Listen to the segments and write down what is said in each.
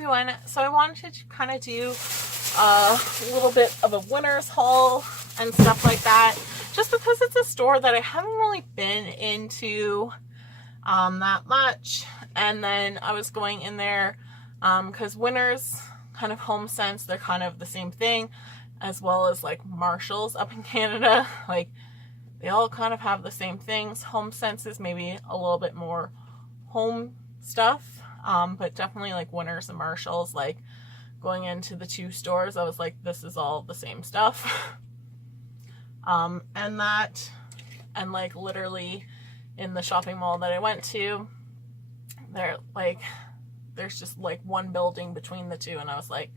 everyone. So I wanted to kind of do a little bit of a winter's haul and stuff like that, just because it's a store that I haven't really been into that much. And then I was going in there because Winners, kind of HomeSense, they're kind of the same thing, as well as like Marshalls up in Canada. Like they all kind of have the same things. HomeSense is maybe a little bit more home stuff, but definitely like Winners and Marshalls, like going into the two stores, I was like, this is all the same stuff. And like literally in the shopping mall that I went to, there's just like one building between the two, and I was like,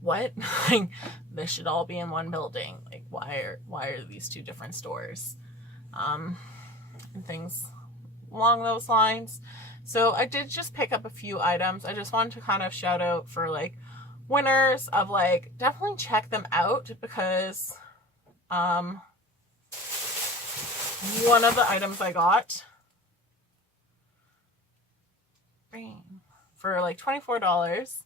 what? Like, this should all be in one building. Like, why are these two different stores? And things along those lines. So I did just pick up a few items. I just wanted to kind of shout out for like Winners, of like, definitely check them out, because one of the items I got for like $24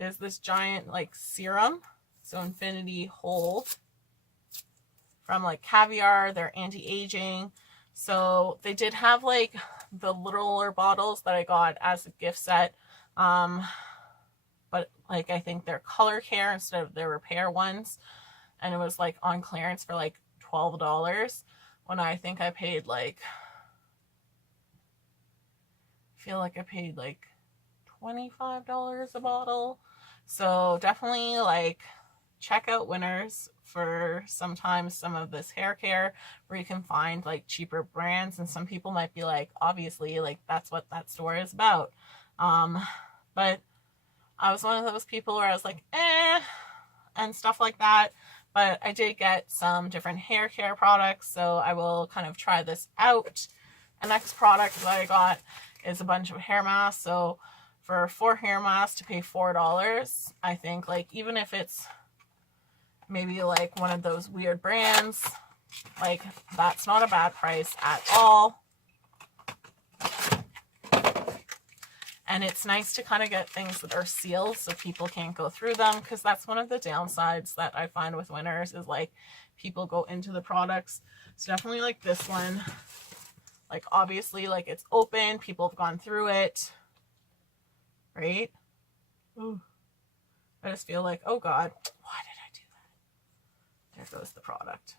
is this giant like serum, so Infinity Hold, from like Caviar. They're anti-aging. So they did have like the littler bottles that I got as a gift set, but like I think they're color care instead of their repair ones, and it was like on clearance for like $12, when I think I paid like, I feel like I paid like $25 a bottle. So definitely like check out Winners for sometimes some of this hair care, where you can find like cheaper brands. And some people might be like, obviously, like that's what that store is about. But I was one of those people where I was like, and stuff like that. But I did get some different hair care products, so I will kind of try this out. The next product that I got is a bunch of hair masks. So for 4 hair masks to pay $4, I think, like, even if it's maybe like one of those weird brands, like, that's not a bad price at all. And it's nice to kind of get things that are sealed so people can't go through them, because that's one of the downsides that I find with Winners, is like people go into the products. So definitely like this one, like obviously like it's open, people have gone through it, right? Ooh. I just feel like, oh God, why did I do that? There goes the product.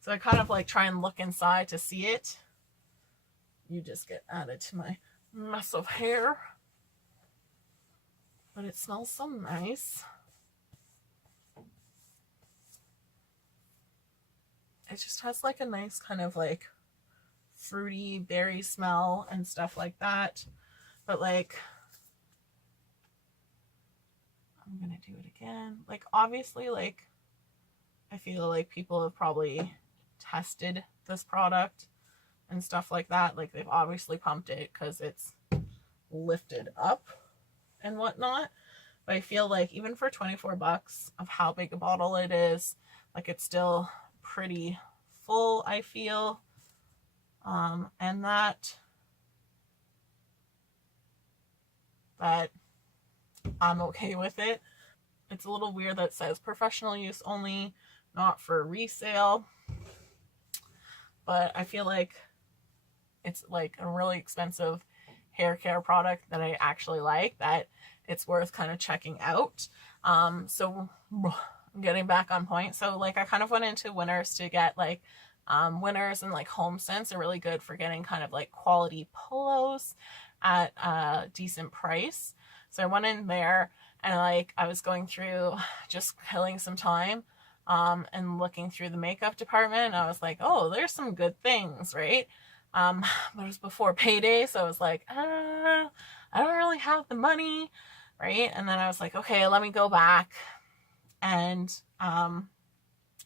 So I kind of like try and look inside to see it. You just get added to my mess of hair. But it smells so nice. It just has like a nice kind of like fruity berry smell and stuff like that. But like, I'm gonna do it again. Like obviously, like I feel like people have probably tested this product and stuff like that. Like they've obviously pumped it because it's lifted up and whatnot. But I feel like even for $24 of how big a bottle it is, like it's still pretty full, I feel. And that I'm okay with it. It's a little weird that it says professional use only, not for resale. But I feel like it's like a really expensive hair care product that I actually like, that it's worth kind of checking out. So getting back on point. So like I kind of went into Winners to get like Winners and like HomeSense are really good for getting kind of like quality pillows at a decent price. So I went in there and like I was going through, just killing some time, and looking through the makeup department, and I was like, oh, there's some good things, right? But it was before payday, so I was like, I don't really have the money, right? And then I was like, okay, let me go back. And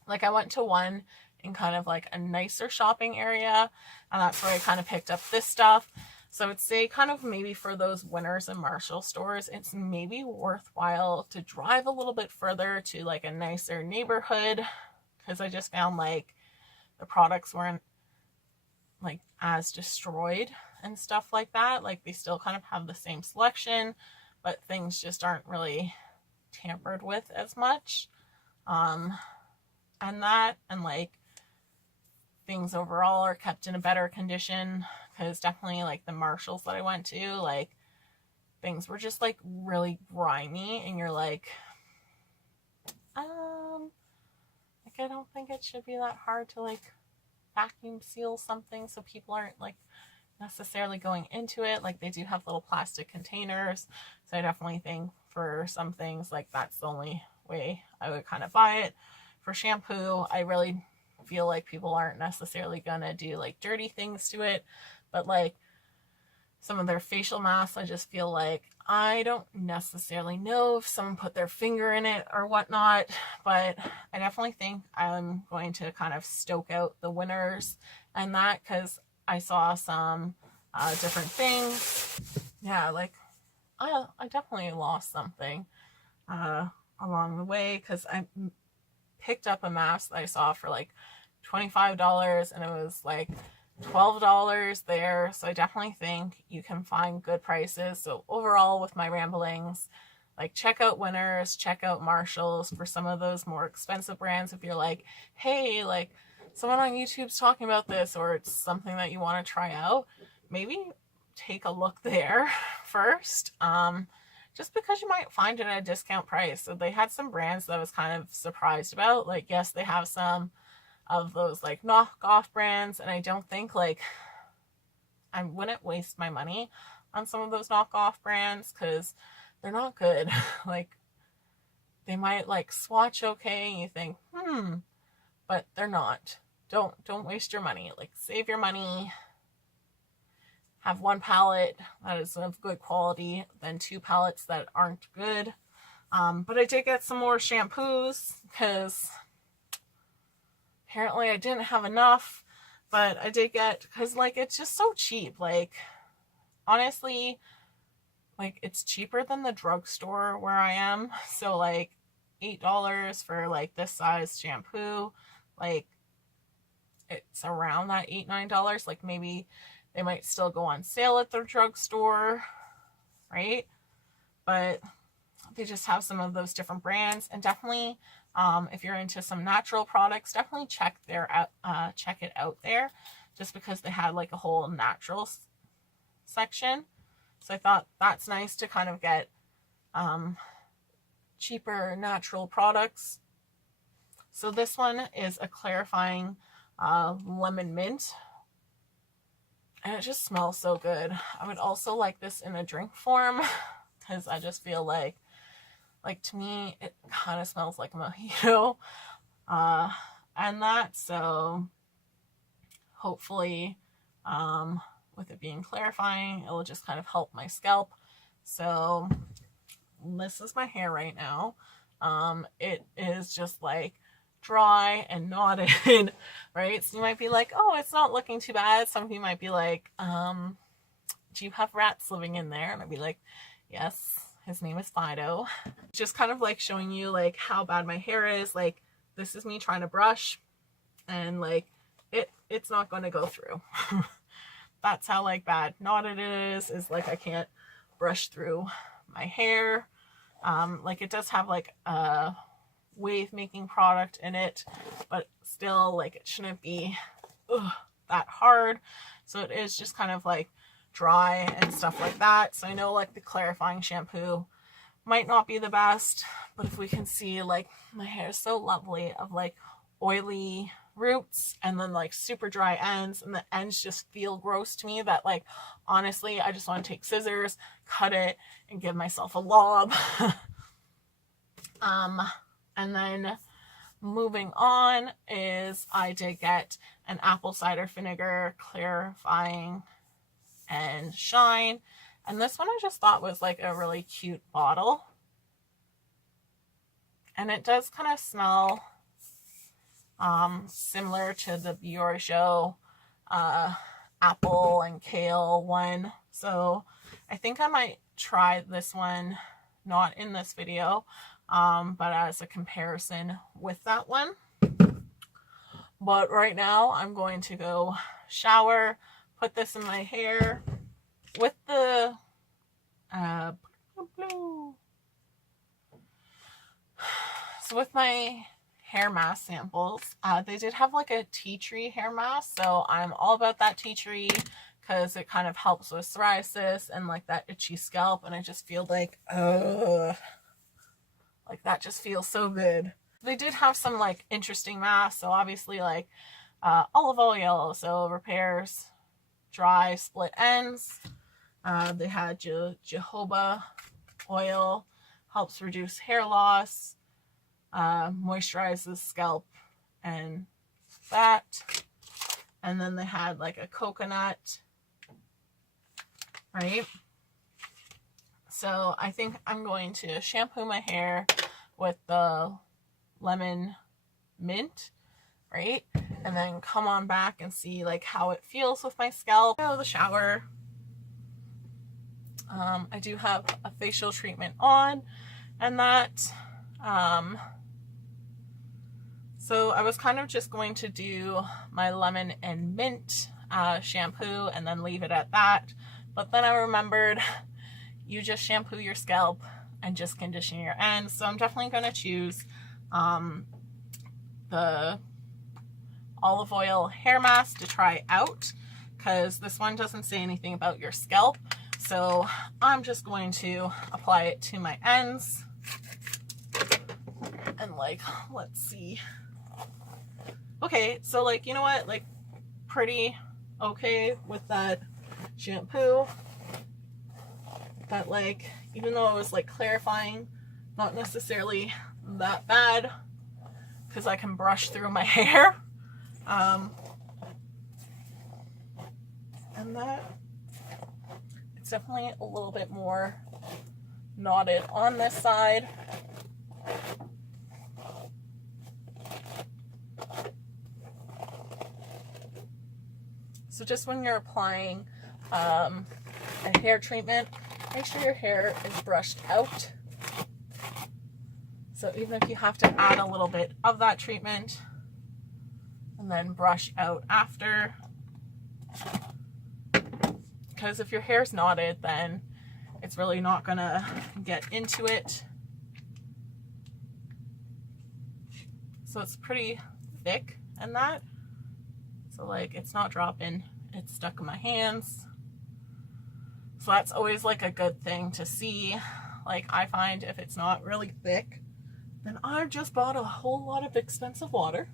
like I went to one in kind of like a nicer shopping area, and that's where I kind of picked up this stuff. So I would say kind of maybe for those Winners and Marshall stores, it's maybe worthwhile to drive a little bit further to like a nicer neighborhood, because I just found like the products weren't like as destroyed and stuff like that. Like they still kind of have the same selection, but things just aren't really tampered with as much. And like things overall are kept in a better condition, because definitely like the Marshalls that I went to, like things were just like really grimy, and you're like I don't think it should be that hard to like vacuum seal something so people aren't like necessarily going into it. Like they do have little plastic containers, so I definitely think for some things like that's the only way I would kind of buy it. For shampoo, I really feel like people aren't necessarily gonna do like dirty things to it, but like some of their facial masks, I just feel like I don't necessarily know if someone put their finger in it or whatnot, but I definitely think I'm going to kind of stoke out the winners and that, because I saw some different things. Yeah, like I definitely lost something along the way, because I picked up a mask that I saw for like $25, and it was like $12 there. So I definitely think you can find good prices. So overall, with my ramblings, like check out Winners, check out Marshalls for some of those more expensive brands. If you're like, hey, like someone on YouTube's talking about this, or it's something that you want to try out, maybe take a look there first. Just because you might find it at a discount price. So they had some brands that I was kind of surprised about. Like, yes, they have some of those like knockoff brands, and I don't think like I wouldn't waste my money on some of those knockoff brands, because they're not good. Like they might like swatch okay and you think but they're not. Don't waste your money. Like save your money, have one palette that is of good quality, then 2 palettes that aren't good. But I did get some more shampoos, because apparently I didn't have enough, but I did get, because like it's just so cheap. Like honestly, like it's cheaper than the drugstore where I am. So like $8 for like this size shampoo, like it's around that $8-9. Like maybe they might still go on sale at their drugstore, right? But they just have some of those different brands, and definitely if you're into some natural products, definitely check it out there, just because they had like a whole natural section. So I thought that's nice to kind of get cheaper natural products. So this one is a clarifying lemon mint, and it just smells so good. I would also like this in a drink form, because I just feel like to me it kind of smells like a mojito and that. So hopefully with it being clarifying, it will just kind of help my scalp. So this is my hair right now. It is just like dry and knotted, right? So you might be like, oh, it's not looking too bad. Some of you might be like, do you have rats living in there? And I'd be like, yes, his name is Fido. Just kind of like showing you like how bad my hair is. Like this is me trying to brush, and like it's not going to go through. That's how like bad knotted it is like I can't brush through my hair. Like it does have like a wave making product in it, but still like it shouldn't be that hard. So it is just kind of like dry and stuff like that. So I know like the clarifying shampoo might not be the best, but if we can see, like my hair is so lovely of like oily roots and then like super dry ends, and the ends just feel gross to me, that like honestly I just want to take scissors, cut it, and give myself a lob. And then moving on is I did get an apple cider vinegar clarifying and shine, and this one I just thought was like a really cute bottle, and it does kind of smell similar to the Biorshow apple and kale one. So I think I might try this one, not in this video, but as a comparison with that one. But right now I'm going to go shower, put this in my hair, with the so with my hair mask samples, they did have like a tea tree hair mask, so I'm all about that tea tree because it kind of helps with psoriasis and like that itchy scalp, and I just feel like that just feels so good. They did have some like interesting masks, so obviously like olive oil, so repairs dry split ends. They had jojoba oil, helps reduce hair loss, moisturizes scalp and fat. And then they had like a coconut, right? So I think I'm going to shampoo my hair with the lemon mint, right? And then come on back and see like how it feels with my scalp. Go to the shower. I do have a facial treatment on, and that so I was kind of just going to do my lemon and mint shampoo and then leave it at that, but then I remembered you just shampoo your scalp and just condition your ends, so I'm definitely going to choose the olive oil hair mask to try out, because this one doesn't say anything about your scalp. So I'm just going to apply it to my ends. And like, let's see. Okay, so like, you know what? Like, pretty okay with that shampoo. But like, even though it was like clarifying, not necessarily that bad, because I can brush through my hair. And that, it's definitely a little bit more knotted on this side. So just when you're applying a hair treatment, make sure your hair is brushed out. So even if you have to add a little bit of that treatment and then brush out after, because if your hair's knotted, then it's really not gonna get into it. So it's pretty thick and that. So like, it's not dropping, it's stuck in my hands. So that's always like a good thing to see. Like, I find if it's not really thick, then I've just bought a whole lot of expensive water.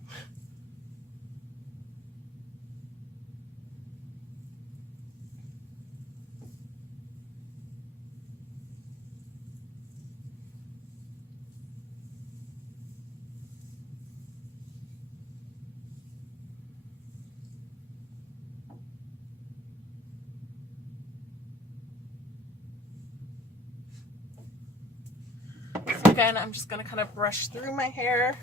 So again, I'm just going to kind of brush through my hair,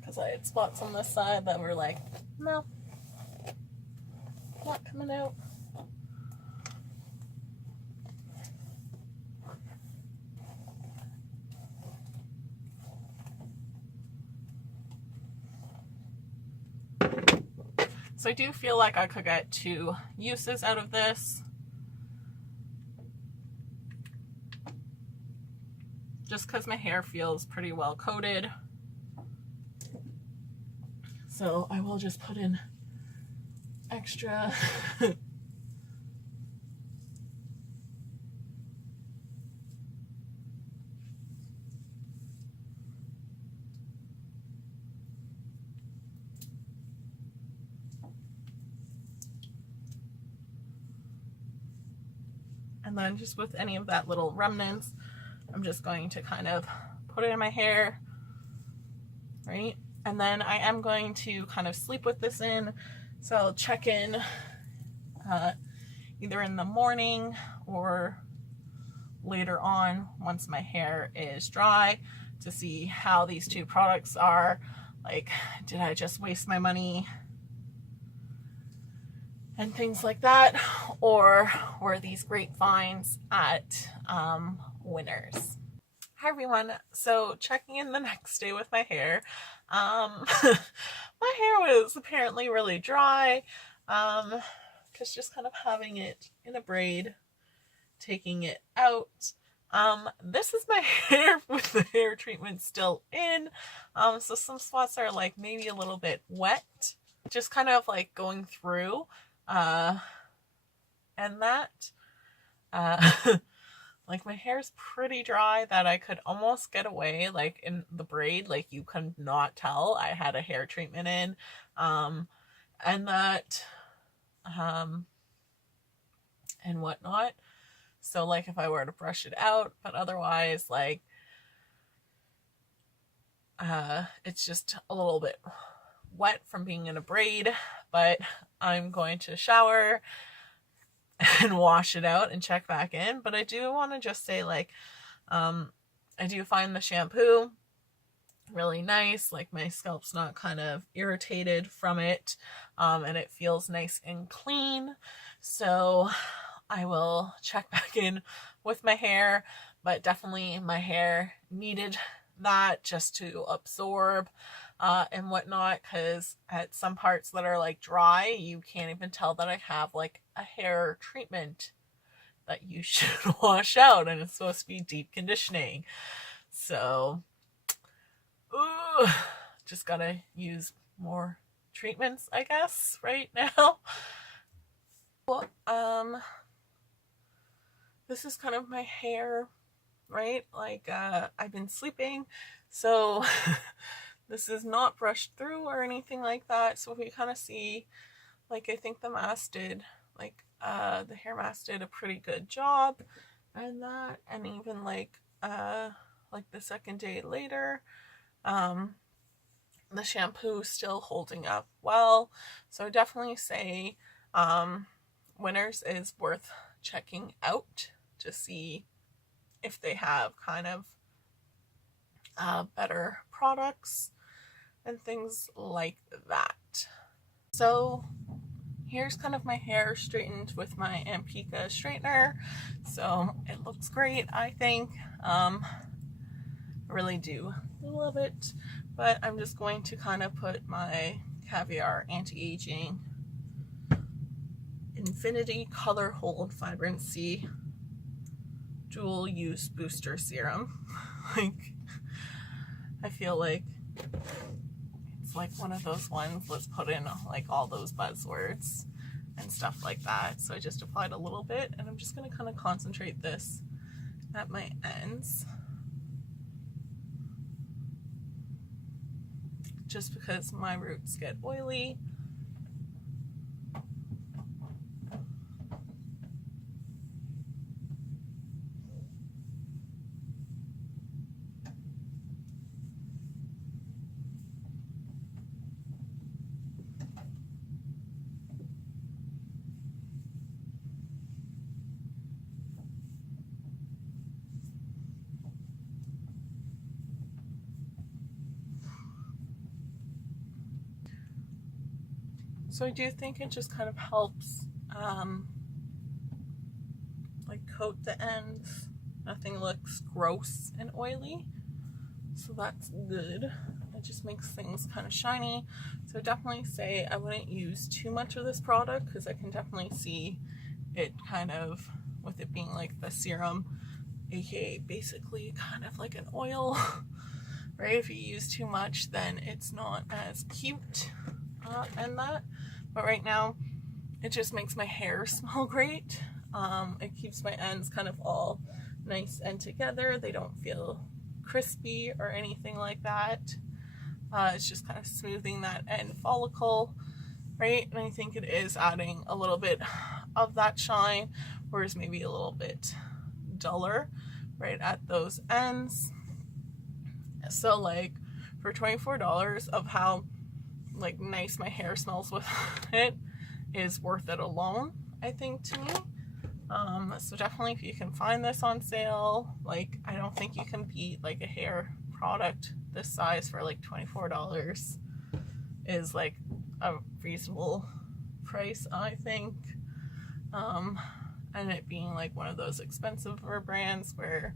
because I had spots on this side that were like, no, not coming out. So I do feel like I could get 2 uses out of this. Just because my hair feels pretty well coated. So I will just put in extra. And then just with any of that little remnants, I'm just going to kind of put it in my hair, right? And then I am going to kind of sleep with this in. So I'll check in either in the morning or later on once my hair is dry to see how these 2 products are. Like, did I just waste my money? And things like that. Or were these great finds at Winners? Hi everyone. So checking in the next day with my hair. My hair was apparently really dry, because just kind of having it in a braid, taking it out. This is my hair with the hair treatment still in. So some spots are like maybe a little bit wet, just kind of like going through, and that, like my hair's pretty dry that I could almost get away, like in the braid, like you could not tell I had a hair treatment in, and that, and whatnot. So like if I were to brush it out, but otherwise like, it's just a little bit wet from being in a braid, but I'm going to shower and wash it out and check back in. But I do want to just say, like, I do find the shampoo really nice. Like my scalp's not kind of irritated from it, and it feels nice and clean. So I will check back in with my hair, but definitely my hair needed that just to absorb and whatnot, because at some parts that are like dry, you can't even tell that I have like a hair treatment that you should wash out, and it's supposed to be deep conditioning. So ooh, just gotta use more treatments, I guess, right now. Well, this is kind of my hair, right? Like, I've been sleeping, so this is not brushed through or anything like that. So we kind of see, like, I think the mask did, like, the hair mask did a pretty good job, and that, and even like the second day later, the shampoo still holding up well. So I definitely say, Winners is worth checking out to see if they have kind of better products and things like that. So here's kind of my hair straightened with my Ampika straightener. So it looks great, I think. I really do love it. But I'm just going to kind of put my Caviar Anti-Aging Infinity Color Hold Vibrancy Dual Use Booster Serum. Like, I feel like it's like one of those ones, let's put in like all those buzzwords and stuff like that. So I just applied a little bit, and I'm just going to kind of concentrate this at my ends, just because my roots get oily. So I do think it just kind of helps like coat the ends. Nothing looks gross and oily, so that's good. It just makes things kind of shiny. So definitely say I wouldn't use too much of this product, because I can definitely see it kind of, with it being like the serum, aka basically kind of like an oil, right? If you use too much, then it's not as cute, and that. But right now, it just makes my hair smell great. It keeps my ends kind of all nice and together. They don't feel crispy or anything like that. It's just kind of smoothing that end follicle, right? And I think it is adding a little bit of that shine, whereas maybe a little bit duller right at those ends. So like for $24 of how like nice my hair smells with it is worth it alone, I think, to me. So definitely if you can find this on sale, like I don't think you can beat like a hair product this size for like $24 is like a reasonable price, I think. And it being like one of those expensive brands where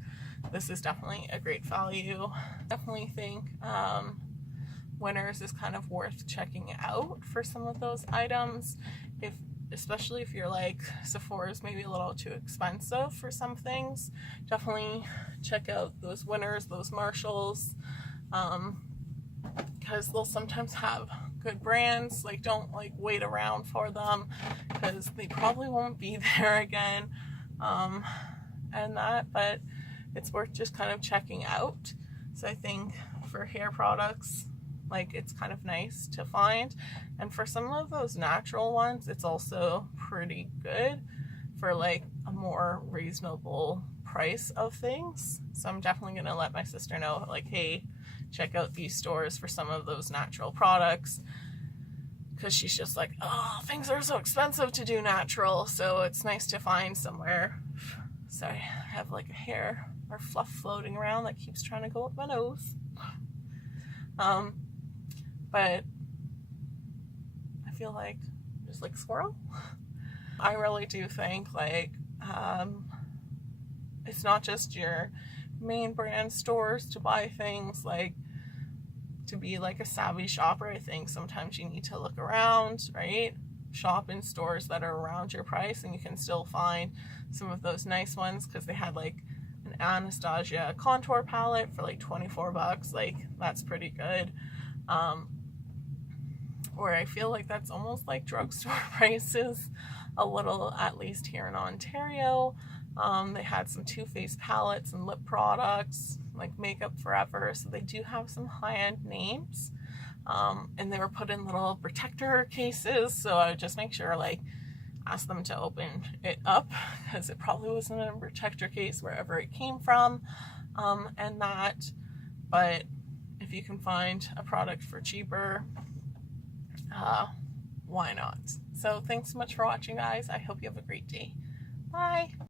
this is definitely a great value. Definitely think Winners is kind of worth checking out for some of those items, especially if you're like Sephora's maybe a little too expensive for some things. Definitely check out those Winners, those Marshalls, because they'll sometimes have good brands. Like, don't like wait around for them because they probably won't be there again, and that, but it's worth just kind of checking out. So I think for hair products, like, it's kind of nice to find, and for some of those natural ones, it's also pretty good for like a more reasonable price of things. So I'm definitely going to let my sister know, like, hey, check out these stores for some of those natural products, because she's just like, oh, things are so expensive to do natural, so it's nice to find somewhere. Sorry, I have like a hair or fluff floating around that keeps trying to go up my nose. But I feel like just like squirrel. I really do think like it's not just your main brand stores to buy things. Like, to be like a savvy shopper, I think sometimes you need to look around, right? Shop in stores that are around your price, and you can still find some of those nice ones, because they had like an Anastasia contour palette for like 24 bucks. Like, that's pretty good. Or I feel like that's almost like drugstore prices a little, at least here in Ontario. They had some Too Faced palettes and lip products, like Makeup Forever, so they do have some high-end names. And they were put in little protector cases, so I would just make sure, like, ask them to open it up, because it probably wasn't in a protector case wherever it came from, and that. But if you can find a product for cheaper, why not? So thanks so much for watching, guys. I hope you have a great day. Bye.